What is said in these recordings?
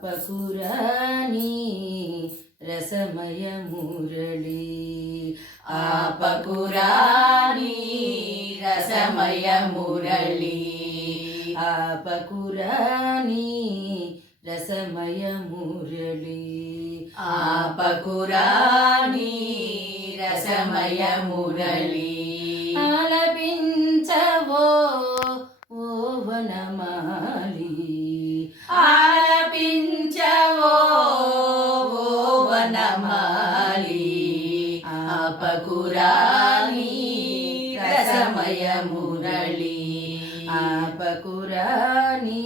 ఆపకురాని రసమయ మురళి ఆపకురాని రసమయ మురళి ఆపకురాని రసమయ మురళి ఆపకురాని రసమయ మురళి ఆలపించవో ఓ వనమాలి ఆలపించవో ఓ వనమాలి ఆపకురాని రసమయ మురళి ఆపకురాని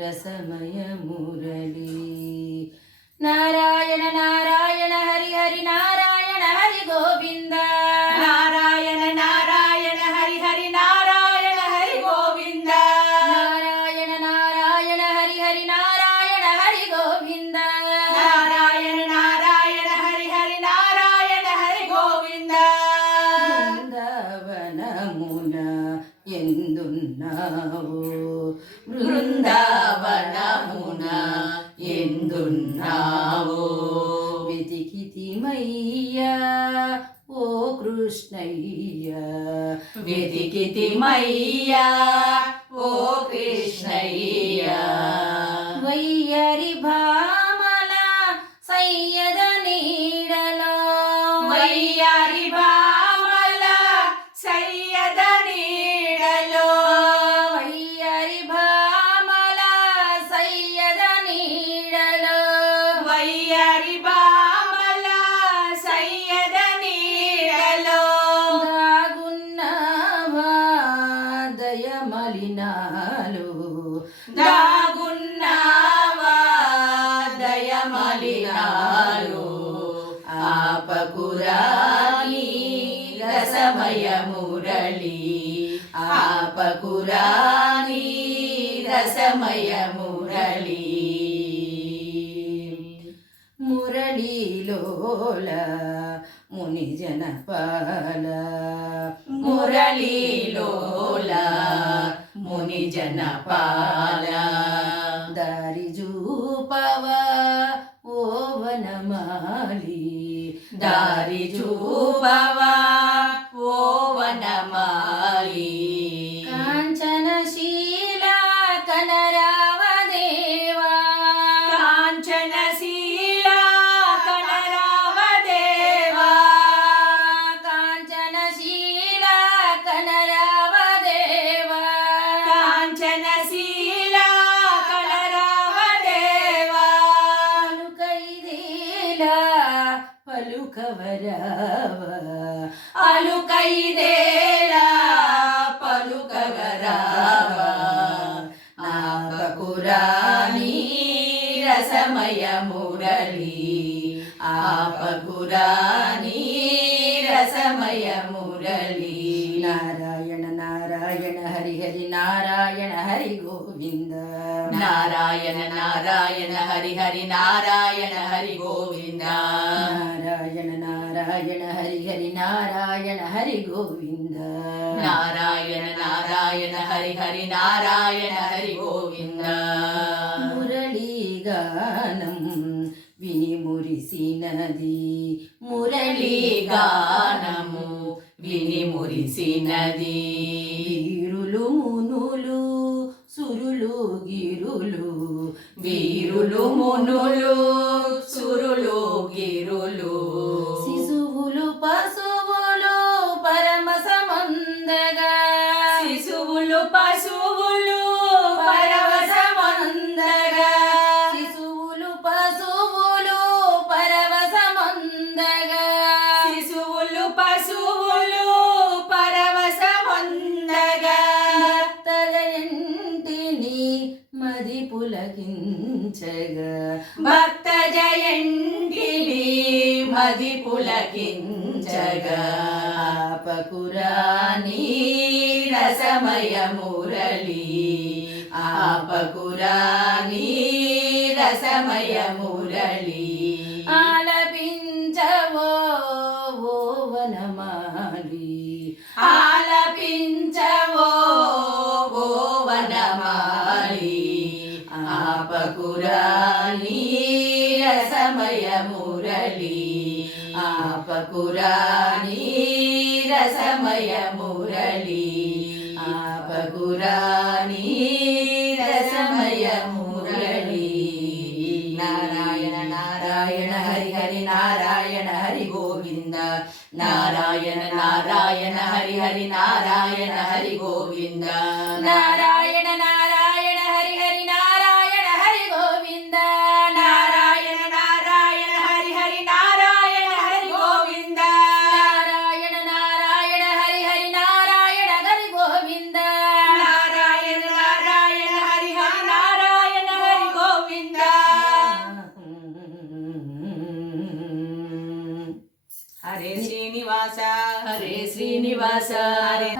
రసమయ మురళి నారాయణ నారాయణ హరి హరి నారాయణ హరి గోవింద నారాయణ నారాయణ హరి హరి నారాయణ హరి గోవింద నారాయణ నారాయణ హరి హరి నారాయణ హరి గోవింద నారాయణ నారాయణ హరి హరి నారాయణ హరి గోవింద బృందావనమున ఎందున్నావు బృందావనమున ఎందున్నావో వెతికితిమయ్యా ఓ కృష్ణయ్య వెతికితిమయ్యా ఓ కృష్ణయ్య వయ్యరి భామల సయ్యద నీడలో వయ్యారి భామల సయ్యద నీడలో వయ్యరి భామల సయ్యద నీడలో వయ్యారి భామల సయ్యద నీడలో దాగున్నవా దయమలినాలు దాగున్నావా దయమలినాలు ఆపకురాని రసమయ మురళి ఆపకురాని రసమయ మురళి మురళీలోల ముని జనపాల మురళీలోల ముని జనపాల దారి జూపవ ఓ వనమాలి దారి చూపవా ఓ వనమాలి కాంచనశీల కనరావదేవా కాంచనశీల కనరావదేవా కాంచనశీల కనరావదేవా కాంచనశీల కనరావదేవా పలుకైదేలా పలుకవరావ అలుకైదేలా పలుకగరావా ఆపకురాని రసమయ మురళి ఆపకురాని రసమయ మురళి నారాయణ నారాయణ హరి హరి నారాయణ హరి గోవింద నారాయణ నారాయణ హరి హరి నారాయణ హరి గోవింద నారాయణ నారాయణ హరి హరి నారాయణ హరి గోవింద నారాయణ నారాయణ హరి హరి నారాయణ హరి గోవింద మురళీగానం విని మురిసినది మురళీగానము విని మురిసినది వీరులు మునులు సురులు గిరులు వీరులు మునులు సురులు గిరులు శిశువులు పశువులు పరమసమందగా శిశువులు పశువులు పరవశమందగా శిశువులు పశువులు పరవశమందగా శిశువులు పశువులు పరవశమందగా భక్తజయంటిని మది పులకించగా భక్త జయంతిని మది పులకించగా ఆపకురాని రసమయ మురళి ఆపకురాని రసమయ మురళి ఆలపించవో ఓ వనమాలి ఆలపించవో ఓ వనమాలి ఆపకురా ఆపకురాని రసమయ మురళి ఆపకురాని రసమయ మురళి ఆపకురాని రసమయ మురళి నారాయణ నారాయణ హరి హరి నారాయణ హరి గోవింద నారాయణ నారాయణ హరి హరి నారాయణ హరి గోవింద నారాయణ నారాయణ హరి హరి నారాయణ హరి గోవింద నారాయణ నారాయణ హరి హరి నారాయణ హరి గోవింద నారాయణ నారాయణ హరి హరి నారాయణ హరి గోవింద నారాయణ నారాయణ హరి హరి నారాయణ హరి గోవింద హరే శ్రీనివాస హరే శ్రీనివాస హరే